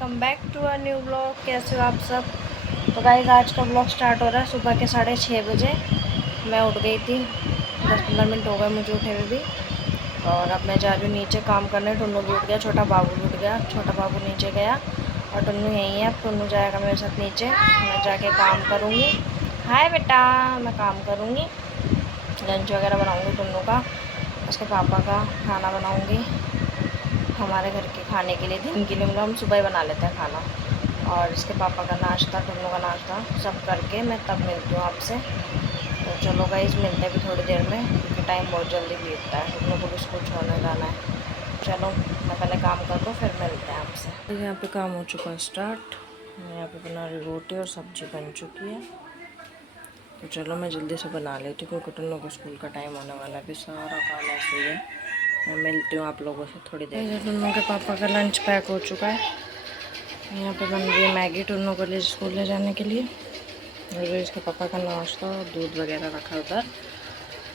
Welcome back to a new blog. कैसे हो आप सब। तो गाइस आज का ब्लॉग स्टार्ट हो रहा है सुबह के 6:30 बजे। मैं उठ गई थी, 10-15 मिनट हो गए मुझे उठे हुए भी। और अब मैं जा रही हूँ नीचे काम करने। टुन्नू भी उठ गया, छोटा बाबू भी उठ गया। छोटा बाबू नीचे गया और टुन्नू यहीं है। अब टुन्नू जाएगा मेरे साथ नीचे, मैं जाके काम करूँगी। हाय बेटा, मैं काम करूँगी, लंच वगैरह बनाऊँगी टुन्नू का, उसके पापा का खाना बनाऊँगी। हमारे घर के खाने के लिए, दिन के लिए मतलब हम सुबह ही बना लेते हैं खाना। और इसके पापा का नाश्ता, टुन्नू का नाश्ता सब करके मैं तब मिलती हूँ आपसे। तो चलो गाइस, मिलते हैं भी थोड़ी देर में क्योंकि टाइम बहुत जल्दी बीतता है। टुन्नू को भी स्कूल छोड़ने जाना है। चलो मैं पहले काम कर दूँ, फिर मिलते हैं आपसे। यहाँ पे काम हो चुका है स्टार्ट। मैं यहाँ पे बना रही रोटी और सब्जी बन चुकी है। तो चलो मैं जल्दी से बना लेती हूँ क्योंकि टुन्नू को स्कूल का टाइम होने वाला है। अभी सारा काम ऐसे ही है। मैं मिलती हूँ आप लोगों से थोड़ी देर। टुन्नू के पापा का लंच पैक हो चुका है। यहाँ पे बन रही है मैगी टुन्नू को ले स्कूल ले जाने के लिए। और इसके पापा का नाश्ता और दूध वगैरह रखा उधर।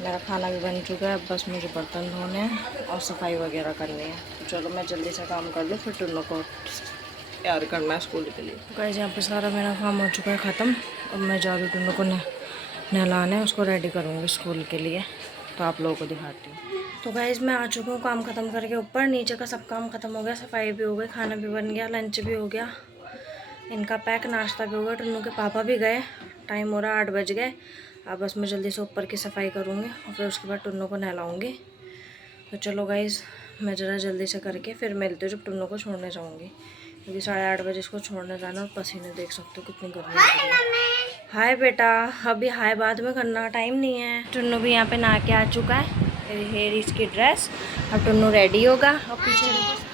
मेरा खाना भी बन चुका है, बस मुझे बर्तन धोने हैं और सफाई वगैरह करनी है। तो चलो मैं जल्दी से काम कर लूँ, फिर टुन्नू को तैयार करना है स्कूल के लिए। गाइस यहाँ पे सारा मेरा काम हो चुका है ख़त्म। अब मैं जा रही हूँ टुन्नू को नहलाने, उसको रेडी करूँगी स्कूल के लिए। तो आप लोगों को दिखाती हूँ। तो गाइस मैं आ चुकी हूँ काम ख़त्म करके ऊपर। नीचे का सब काम ख़त्म हो गया, सफाई भी हो गई, खाना भी बन गया, लंच भी हो गया, इनका पैक, नाश्ता भी हो गया। टुन्नू के पापा भी गए, टाइम हो रहा 8 बज गए। अब बस मैं जल्दी से ऊपर की सफाई करूँगी और फिर उसके बाद टुन्नू को नहलाऊँगी। तो चलो गाइस मैं ज़रा जल्दी से करके फिर मिलती हूँ जब टुन्नू को छोड़ने जाऊँगी, क्योंकि 8:30 बजे इसको छोड़ने जाना। और पसीने देख सकते हो कितनी गर्मी है। हाय बेटा, अभी हाय बाद में करना, टाइम नहीं है। टुन्नू भी यहाँ पे नहा के आ चुका है। हेयर इसकी ड्रेस। अब टुन्नू रेडी होगा। और पीछे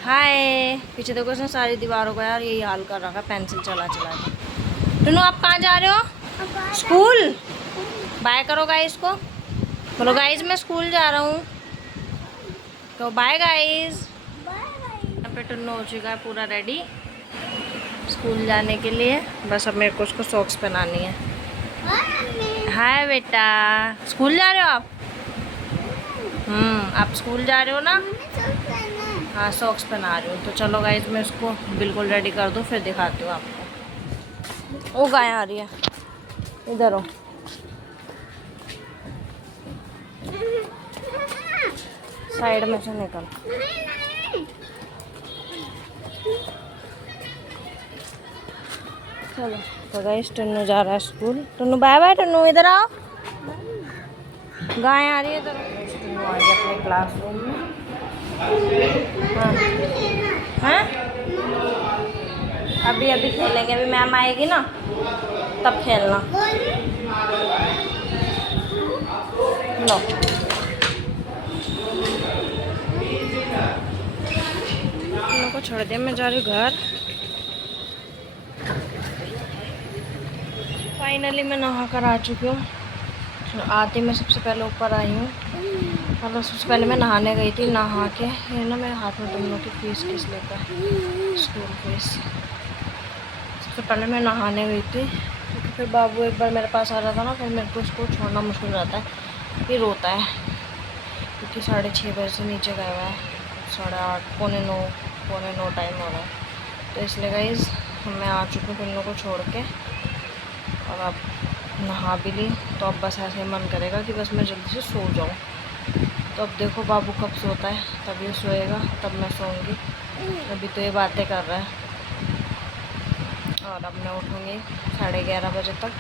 हाय, पीछे देखो उसने सारी दीवारों का यार यही हाल कर रखा, पेंसिल चला चला के। टुन्नू आप कहाँ जा रहे हो? स्कूल। बाय करो गाइस को, बोलो गाइस मैं स्कूल जा रहा हूँ। तो बाय गाइस। यहाँ पे टुन्नू हो चुका है पूरा रेडी स्कूल जाने के लिए। बस अब मेरे को उसको सॉक्स पहनानी है। हाय बेटा, स्कूल जा रहे हो आप? आप स्कूल जा रहे हो ना? हाँ सॉक्स पहना रही हूँ। तो चलो गाइस मैं उसको बिल्कुल रेडी कर दूँ, फिर दिखाती हूँ आपको। वो गाय आ रही है, इधर हो। साइड में से निकल। चलो तो गाइस टुन्नू जा रहा है school. Tunnu bye bye. Tunnu इधर आओ, गाय आ रही है इधर। टुन्नू आ गया अपने क्लासरूम में। हाँ हाँ, अभी अभी खेलेंगे, अभी मैम आएगी ना तब खेलना। लो टुन्नू को छोड़ दिया, मैं जा रही हूँ घर। फाइनली मैं नहा कर आ चुकी हूँ। आते मैं सबसे पहले ऊपर आई हूँ। मतलब सबसे पहले मैं नहाने गई थी, नहा के ये ना मेरे हाथ में टुन्नू की फीस किस लेता है, स्कूल फीस। सबसे पहले मैं नहाने गई थी क्योंकि फिर बाबू एक बार मेरे पास आ जाता ना, फिर मेरे को उसको छोड़ना मुश्किल हो जाता है, फिर रोता है। क्योंकि 6:30 बजे से नीचे गया हुआ है, 8:30 पौने 9 टाइम हो रहा है। तो इसलिए गाइस मैं आ चुकी हूँ टुन्नू को छोड़ के। और अब नहा भी ली, तो अब बस ऐसे मन करेगा कि बस मैं जल्दी से सो जाऊँ। तो अब देखो बाबू कब सोता है, तब ये सोएगा तब मैं सोऊंगी। अभी तो ये बातें कर रहा है। और अब मैं उठूँगी 11:30 बजे तक,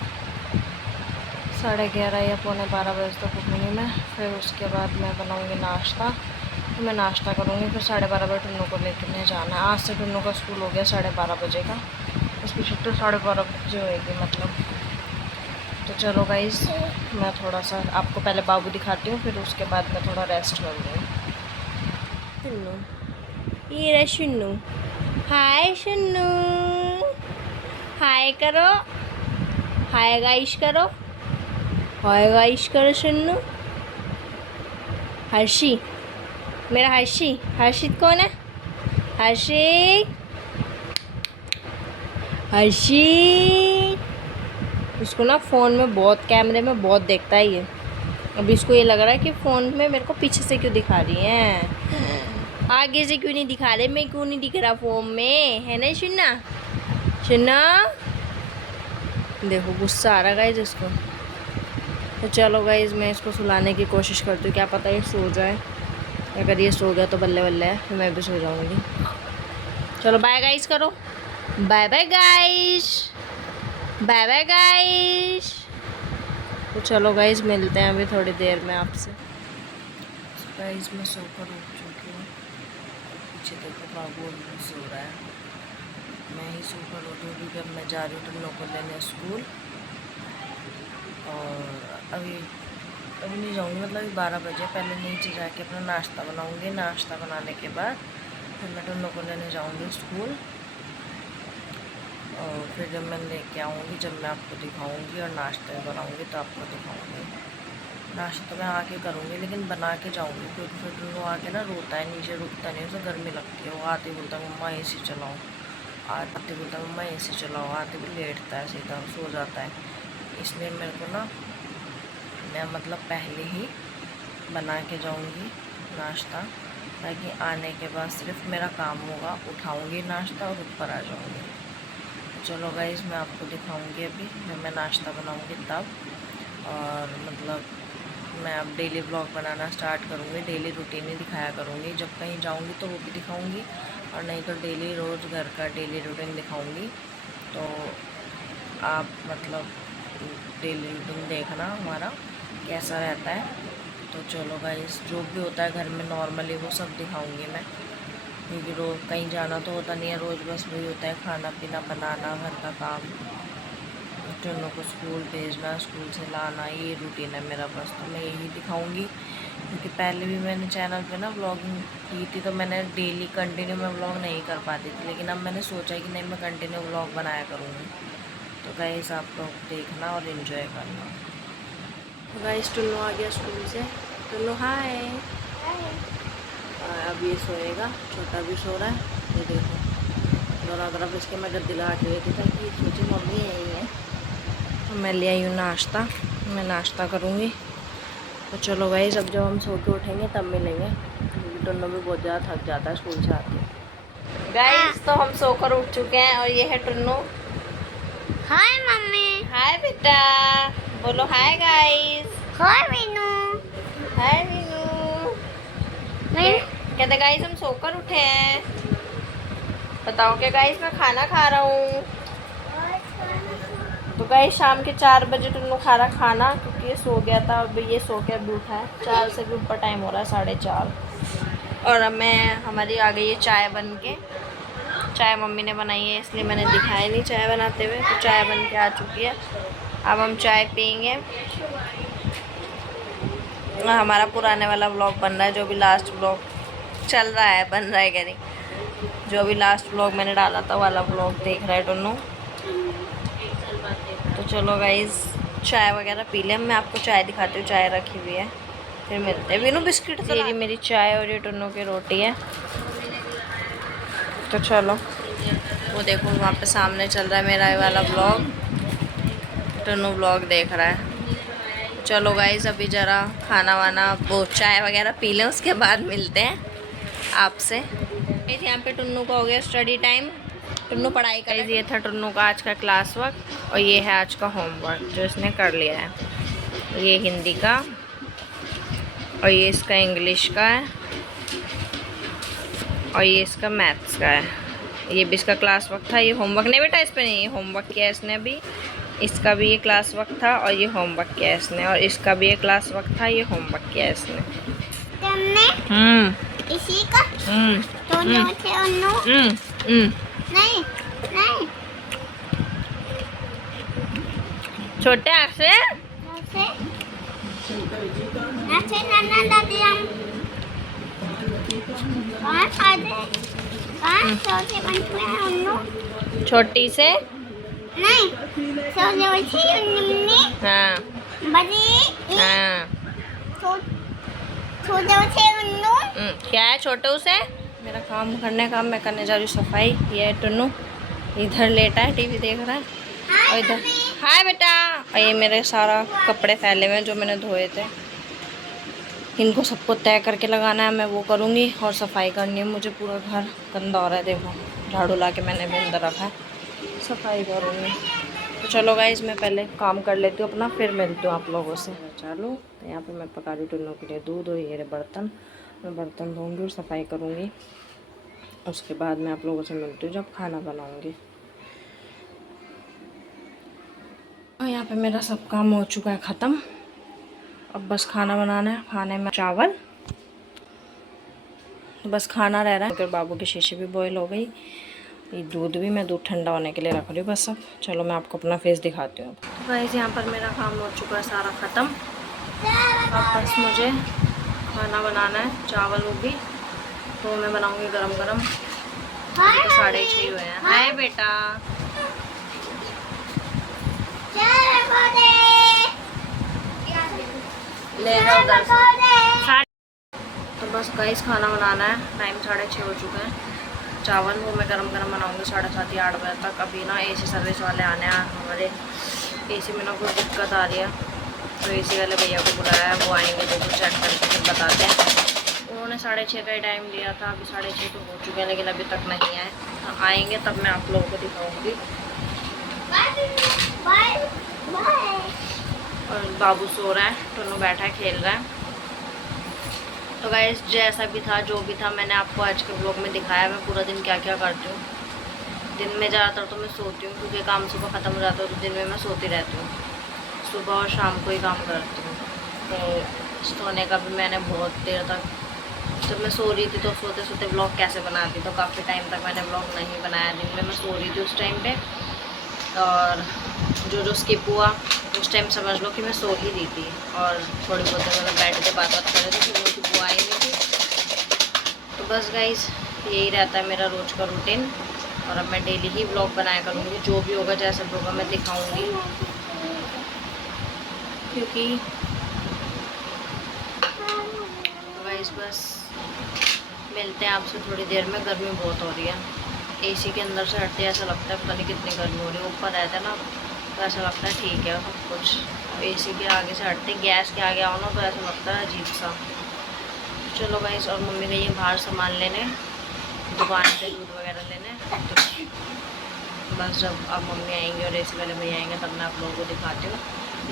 11:30 या पौने 12 बजे तक उठूँगी मैं। फिर उसके बाद मैं बनाऊँगी नाश्ता, फिर मैं नाश्ता करूँगी। फिर 12:30 बजे टुन्नू को लेकर जाना है। आज से टुन्नू का स्कूल हो गया 12:30 बजे का, उसकी छुट्टी 12:30 बजे होएगी मतलब। तो चलो गाइस मैं थोड़ा सा आपको पहले बाबू दिखाती हूँ, फिर उसके बाद मैं थोड़ा रेस्ट कर लूँगी। शुन्नू, ये रहा शुन्नू। हाय शुन्नू, हाय करो, हाय गाइस करो, हाय गाइस करो शुन्नू। हर्षी, मेरा हर्षी। हर्षित कौन है? हर्षित, हर्षित। इसको ना फ़ोन में बहुत, कैमरे में बहुत देखता है ये। अभी इसको ये लग रहा है कि फ़ोन में मेरे को पीछे से क्यों दिखा रही हैं। आगे से क्यों नहीं दिखा रहे, मैं क्यों नहीं दिख रहा फोन में, है ना सुनना सुनना। देखो गुस्सा आ रहा गाइज इसको। तो चलो गाइज मैं इसको सुलाने की कोशिश करती हूँ, क्या पता ये सो जाए। अगर ये सो गया तो बल्ले बल्ले है, फिर मैं भी सो जाऊँगी। चलो बाय गाइज करो, bye bye guys, bye bye guys. तो चलो गाइज मिलते हैं अभी थोड़ी देर में आपसे। गाइज मैं सोकर उठ चुकी हूँ, पीछे देखो बाबू अभी सो रहा है। मैं ही सोकर उठी क्योंकि अब मैं जा रही हूँ टुन्नू को लेने स्कूल। और अभी नहीं जाऊँगी, मतलब 12 बजे। पहले नीचे जाके अपना नाश्ता बनाऊँगी, नाश्ता बनाने के बाद फिर मैं टुन्नू को लेने जाऊँगी स्कूल। और फिर जब मैं लेके आऊँगी, जब मैं आपको दिखाऊँगी और नाश्ते बनाऊँगी तो आपको दिखाऊँगी। नाश्ता तो मैं आके करूँगी लेकिन बना के जाऊँगी, क्योंकि फिर टुन्नू आके ना रोता है, नीचे रुकता नहीं, उसे गर्मी लगती है। वो आते बोलता है मम्मा AC चलाओ, आते बोलता है मम्मा AC चलाओ, आते भी लेटता है, सीधा सो जाता है। इसलिए मेरे को ना मैं मतलब पहले ही बना के जाऊँगी नाश्ता, ताकि आने के बाद सिर्फ मेरा काम होगा, उठाऊँगी नाश्ता और ऊपर आ जाऊँगी। चलो गाइस मैं आपको दिखाऊँगी अभी जब मैं नाश्ता बनाऊँगी तब। और मतलब मैं अब डेली व्लॉग बनाना स्टार्ट करूँगी, डेली रूटीन ही दिखाया करूँगी। जब कहीं जाऊँगी तो वो भी दिखाऊँगी, और नहीं तो डेली रोज़ घर का डेली रूटीन दिखाऊँगी। तो आप मतलब डेली रूटीन देखना हमारा कैसा रहता है। तो चलो गाइस जो भी होता है घर में नॉर्मली वो सब दिखाऊँगी मैं, क्योंकि रोज़ कहीं जाना तो होता नहीं है, रोज़ बस वही होता है खाना पीना बनाना, घर का काम, टुन्नू को स्कूल भेजना, स्कूल से लाना, ये रूटीन है मेरा बस। तो मैं यही दिखाऊंगी, क्योंकि पहले भी मैंने चैनल पे ना व्लॉगिंग की थी तो मैंने डेली कंटिन्यू में व्लॉग नहीं कर पाती थी, लेकिन अब मैंने सोचा कि नहीं मैं कंटिन्यू व्लॉग बनाया करूँगी। तो गाइस आप लोग देखना और इन्जॉय करना। तो गाइस टुन्नू आ गया स्कूल से। टुन्नू हाय। अब ये सोएगा, छोटा भी सो रहा है। ये देखो दोनों तरफ इसके मैं गद्दी लगा के लेती ताकि सोची मम्मी यही है। तो मैं ले आई हूँ नाश्ता, मैं नाश्ता करूँगी। तो चलो गाइस अब जब हम सो के उठेंगे तब मिलेंगे, क्योंकि टुन्नू भी बहुत ज़्यादा थक जाता है स्कूल से आके। गाइस तो हम सोकर उठ चुके हैं और ये है टुन्नू। हाय मम्मी। हाय बेटा, बोलो हाय गाइस। हाय मीनू। हाय मीनू। कहते गाइस हम सोकर उठे हैं। बताओ क्या गाइस मैं खाना खा रहा हूँ। तो गाइस शाम के 4 बजे टुन्नू खा रहा खाना, क्योंकि ये सो गया था। अब ये सो के अभी उठा है, 4 से भी ऊपर टाइम हो रहा है, 4:30। और अब हमारी आ गई है चाय बन के। चाय मम्मी ने बनाई है इसलिए मैंने दिखाया नहीं चाय बनाते हुए। तो चाय बन के आ चुकी है, अब हम चाय पियेंगे। हमारा पुराने वाला व्लॉग बन रहा है, जो भी लास्ट व्लॉग चल रहा है, बन रहा है क्या नहीं, जो भी लास्ट व्लॉग मैंने डाला था वाला व्लॉग देख रहा है टुन्नू। तो चलो गाइज चाय वगैरह पी लें, मैं आपको चाय दिखाती हूँ, चाय रखी हुई है, फिर मिलते हैं। वीनू बिस्किट तो ये मेरी चाय और ये टुन्नू की रोटी है। तो चलो वो देखो वहाँ पे सामने चल रहा है मेरा ये वाला व्लॉग, टुन्नू व्लॉग देख रहा है। चलो गाइज अभी ज़रा खाना वाना वो चाय वगैरह पी लें, उसके बाद मिलते हैं आपसे। यहाँ पे टुन्नू का हो गया स्टडी टाइम, टुन्नू पढ़ाई कर। ये था टुन्नू का आज का क्लास वर्क, और ये है आज का होमवर्क जो इसने कर लिया है। ये हिंदी का और ये इसका इंग्लिश का है और ये इसका मैथ्स का है। ये भी इसका क्लास वर्क था। ये होमवर्क नहीं बेटा, इस पे नहीं, ये होमवर्क किया इसने अभी। इसका भी ये क्लास वर्क था और ये होमवर्क किया इसने, और इसका भी ये क्लास वर्क था, ये होमवर्क किया इसने। इसी का नहीं नहीं छोटे आँख से नाना दादी हम कहाँ खाते कहाँ सोचे बनते हैं उन्नू छोटी से नहीं सोचे बच्चे उन्नू हाँ बड़ी हाँ छोटे बच्चे उन्नू क्या है छोटू से। मेरा काम करने का मैं करने जा रही हूँ सफाई। ये है टुन्नू इधर लेटा है, टीवी देख रहा है, और इधर हाय बेटा। और ये मेरे सारा कपड़े फैले हुए हैं जो मैंने धोए थे। इनको सबको तय करके लगाना है, मैं वो करूँगी। और सफाई करनी है मुझे, पूरा घर गंदा हो रहा है। देखो झाड़ू ला के मैंने भी अंदर रखा है, सफाई करूँगी। तो चलो गाइस मैं पहले काम कर लेती हूँ अपना, फिर मिलती हूँ आप लोगों से। चलो तो यहाँ पे मैं पका रही हूँ टुन्नों के लिए दूध, और ये बर्तन, मैं बर्तन धोऊँगी और सफाई करूँगी। उसके बाद मैं आप लोगों से मिलती हूँ जब खाना बनाऊँगी। और यहाँ पे मेरा सब काम हो चुका है ख़त्म, अब बस खाना बनाना है। खाने में चावल, बस खाना रह रहा है। फिर बाबू की शीशी भी बॉईल हो गई, ये दूध भी, मैं दूध ठंडा होने के लिए रख रही हूँ बस। अब चलो मैं आपको अपना फेस दिखाती हूँ। तो गाइस यहाँ पर मेरा काम हो चुका है सारा ख़त्म, अब बस मुझे खाना बनाना है। चावल वो भी तो मैं बनाऊँगी गरम गरम। तो 6:30 हुए हैं। हाय बेटा, ले जाओ घर से। तो बस गाइस खाना बनाना है, टाइम 6:30 हो चुका है। चावल वो मैं गरम गरम बनाऊंगी 7:30 8 बजे तक। अभी ना एसी सर्विस वाले आने हैं, हमारे एसी में ना कुछ दिक्कत आ रही है, तो एसी वाले भैया को बुलाया है, वो आएंगे तो कुछ चेक करके फिर बताते हैं। उन्होंने 6:30 का ही टाइम दिया था, अभी 6:30 तो हो चुके हैं लेकिन अभी तक नहीं आए। तो आएंगे तब मैं आप लोगों को दिखाऊँगी। और बाबू सो रहा है, टुन्नू बैठा है खेल रहा है। तो गाइस जैसा भी था जो भी था मैंने आपको आज के ब्लॉग में दिखाया। मैं पूरा दिन क्या क्या करती हूँ। दिन में ज़्यादातर तो मैं सोती हूँ, क्योंकि काम सुबह ख़त्म हो जाता है, तो दिन में मैं सोती रहती हूँ। सुबह और शाम को ही काम करती हूँ। तो सोने का भी मैंने बहुत देर तक, जब मैं सो रही थी तो सोते सोते ब्लॉग कैसे बनाती, तो काफ़ी टाइम तक मैंने ब्लॉग नहीं बनाया। दिन में मैं सो रही थी उस टाइम पे, और जो स्किप हुआ उस टाइम समझ लो कि मैं सो ही रही थी। और थोड़ी बहुत देर मतलब बैठ के बात कर रहे थे कि वो बुआ आई नहीं थी। तो बस गाइस यही रहता है मेरा रोज़ का रूटीन। और अब मैं डेली ही ब्लॉग बनाया करूँगी, जो भी होगा जैसा भी होगा मैं दिखाऊँगी। क्योंकि तो गाइस बस मिलते हैं आपसे थोड़ी देर में। गर्मी बहुत हो रही है, एसी के अंदर से हटते ऐसा लगता है पता नहीं कितनी गर्मी हो रही है। ऊपर रहता है ना तो ऐसा लगता है ठीक है सब कुछ, एसी के आगे से हटते गैस के आगे आओ ना तो ऐसा लगता है अजीब सा। चलो गाइस, और मम्मी गई है बाहर सामान लेने, दुकान से दूध वगैरह लेने। तो बस जब अब मम्मी आएंगे और एसी वाले भैया आएंगे तब मैं आप लोगों को दिखाती हूँ,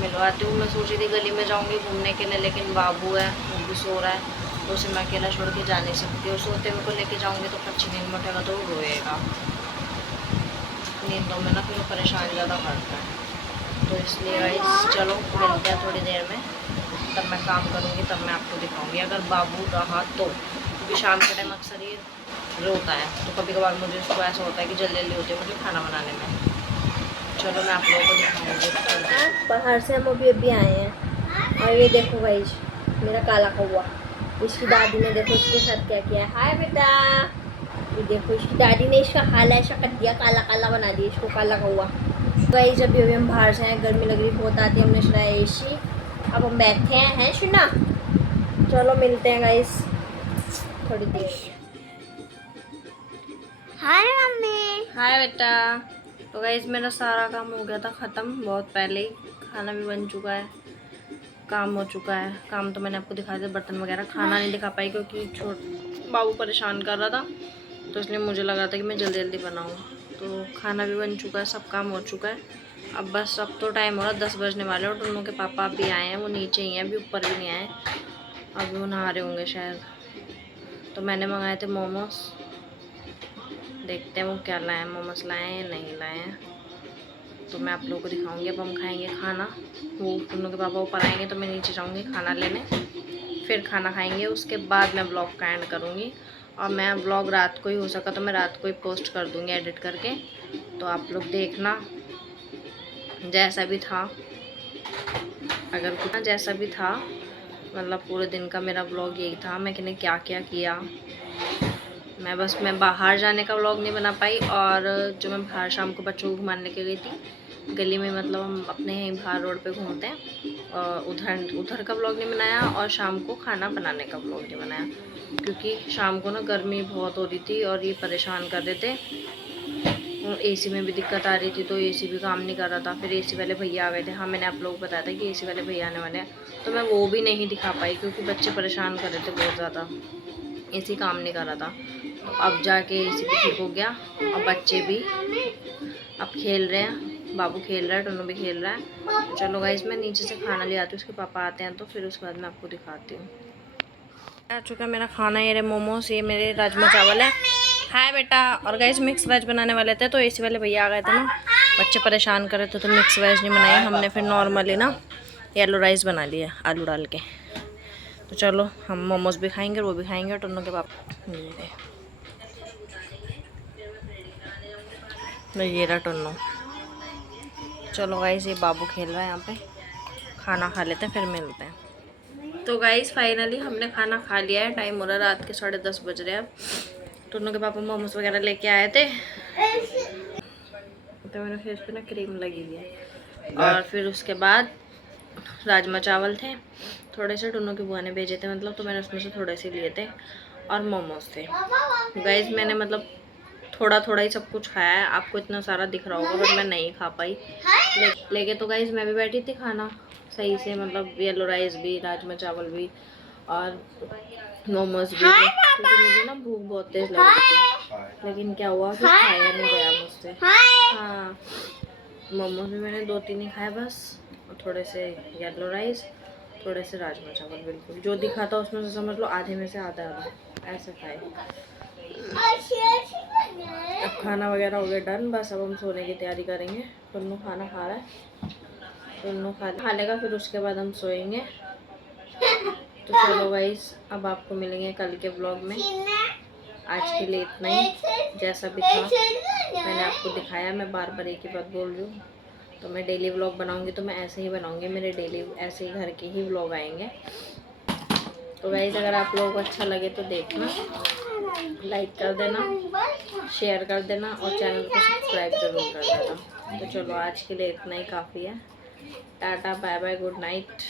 मिलवाती हूँ। मैं सोची थी गली में जाऊँगी घूमने के लिए, लेकिन बाबू है वो भी सो रहा है, तो उसे मैं अकेला छोड़ के जा नहीं सकती। और सोते हुए को लेके जाऊँगी तो अच्छी नींद में उठेगा तो वो रोएगा। नींदों में ना फिर परेशान ज़्यादा करता है, तो इसलिए गाइस चलो मिलते हैं थोड़ी देर में। तब मैं काम करूँगी, तब मैं आपको दिखाऊँगी अगर बाबू रहा तो। क्योंकि शाम के टाइम अक्सर ये रोता है, तो कभी कभार मुझे उसको ऐसा होता है कि जल्दी जल्दी होती है मुझे खाना बनाने में। चलो मैं आप लोगों को दिखाऊँगी। बाहर से हम अभी आए हैं, और ये देखो गाइस मेरा काला कौवा, इसकी दादी ने देखो इसके साथ क्या किया है। हाय बेटा, ये देखो इसकी दादी ने इसका हाल ऐसा कर दिया, काला काला बना दिया इसको, काला कौवा। गाइस अभी हम बाहर से हैं, गर्मी लग रही बहुत आती है, हमने चलाया एसी, अब हम बैठे हैं सुना। चलो मिलते हैं गाइस थोड़ी देर। हाय मम्मी। हाय बेटा। तो गाइस मेरा सारा काम हो गया था ख़त्म बहुत पहले ही, खाना भी बन चुका है, काम हो चुका है। काम तो मैंने आपको दिखाया था, बर्तन वगैरह। खाना नहीं दिखा पाई क्योंकि बाबू परेशान कर रहा था, तो इसलिए मुझे लगा था कि मैं जल्दी जल्दी बनाऊँ। तो खाना भी बन चुका है, सब काम हो चुका है। अब बस अब तो टाइम हो रहा है 10 बजने वाले, और दोनों के पापा अभी आए हैं, वो नीचे ही हैं, अभी ऊपर भी नहीं आए, अभी वो नहा रहे होंगे शायद। तो मैंने मंगाए थे मोमोज, देखते हैं वो क्या लाए हैं, मोमोज लाए हैं या नहीं लाए हैं, तो मैं आप लोगों को दिखाऊंगी। अब हम खाएंगे खाना, वो दोनों के पापा ऊपर आएंगे तो मैं नीचे जाऊंगी खाना लेने, फिर खाना खाएंगे, उसके बाद मैं ब्लॉग का एंड करूंगी। और मैं ब्लॉग रात को ही हो सका तो मैं रात को ही पोस्ट कर दूंगी एडिट करके, तो आप लोग देखना जैसा भी था। अगर कुछ जैसा भी था मतलब पूरे दिन का मेरा ब्लॉग यही था, मैंने क्या क्या किया। मैं बाहर जाने का व्लॉग नहीं बना पाई, और जो मैं बाहर शाम को बच्चों को घुमाने लेके गई थी गली में, मतलब हम अपने यहीं बाहर रोड पे घूमते हैं, और उधर का व्लॉग नहीं बनाया, और शाम को खाना बनाने का व्लॉग नहीं बनाया, क्योंकि शाम को ना गर्मी बहुत हो रही थी और ये परेशान कर रहे थे, और एसी में भी दिक्कत आ रही थी, तो एसी भी काम नहीं कर रहा था। फिर एसी वाले भैया आ गए थे। हाँ, मैंने आप लोगों को बताया था कि एसी वाले भैया आने वाले हैं, तो मैं वो भी नहीं दिखा पाई क्योंकि बच्चे परेशान कर रहे थे बहुत ज़्यादा, एसी काम नहीं कर रहा था। तो अब जाके एसी भी ठीक हो गया और बच्चे भी अब खेल रहे हैं। बाबू खेल रहा है, टोनू भी खेल रहा है। तो चलो गाइस, मैं नीचे से खाना ले आती हूँ, उसके पापा आते हैं तो फिर उसके बाद मैं आपको दिखाती हूँ। आ चुका मेरा खाना, ये मोमोज, ये मेरे राजमा चावल है। हाय बेटा। और गाइस मिक्स वेज बनाने वाले थे, तो एसी वाले भैया आ गए थे ना, बच्चे परेशान कर रहे थे, तो मिक्स वेज नहीं बनाई हमने, फिर नॉर्मली ना येलो राइस बना लिया आलू डाल के। तो चलो हम मोमोज भी खाएंगे और वो भी खाएंगे, और टोनू के पापा ये रहा टोनू। चलो गाइस, ये बाबू खेल रहा है यहाँ पे, खाना खा लेते हैं फिर मिलते हैं। तो गाइस फाइनली हमने खाना खा लिया है, टाइम हो रहा है रात के 10:30 बज रहे हैं। अब टोनू के पापा मोमोज वगैरह लेके आए थे, तो मैंने फेस पे ना क्रीम लगी हुई है। और फिर उसके बाद राजमा चावल थे थोड़े से, टोनू की बुआ ने भेजे थे मतलब, तो मैंने उसमें से थोड़े से लिए थे, और मोमोज थे। गाइस मैंने मतलब थोड़ा थोड़ा ही सब कुछ खाया है, आपको इतना सारा दिख रहा होगा बट मैं नहीं खा पाई। लेके तो गाइस मैं भी बैठी थी खाना सही से, मतलब येलो राइस भी, राजमा चावल भी और मोमोज भी, क्योंकि मुझे ना भूख बहुत तेज लग रही थी। लेकिन क्या हुआ कि खाया नहीं गया मुझसे। हाँ, मोमोज भी मैंने 2-3 ही खाए बस, और थोड़े से येलो राइस, थोड़े से राजमा चावल, बिल्कुल जो दिखा था उसमें से समझ लो आधे में से आधा ऐसे खाए। अब खाना वगैरह हो गया डन, बस अब हम सोने की तैयारी करेंगे। टुन्नू खाना खा रहा है, टुन्नू खा लेगा फिर उसके बाद हम सोएंगे। तो चलो गाइस, अब आपको मिलेंगे कल के ब्लॉग में। आज के लिए इतना ही, जैसा भी था मैंने आपको दिखाया। मैं बार बार एक ही बात बोल रही हूँ, तो मैं डेली व्लॉग बनाऊंगी तो मैं ऐसे ही बनाऊंगी, मेरे डेली ऐसे ही घर के ही व्लॉग आएंगे। तो गाइस अगर आप लोगों को अच्छा लगे तो देखना, लाइक कर देना, शेयर कर देना और चैनल को सब्सक्राइब जरूर कर देना। तो चलो आज के लिए इतना ही काफ़ी है। Tata bye bye, good night.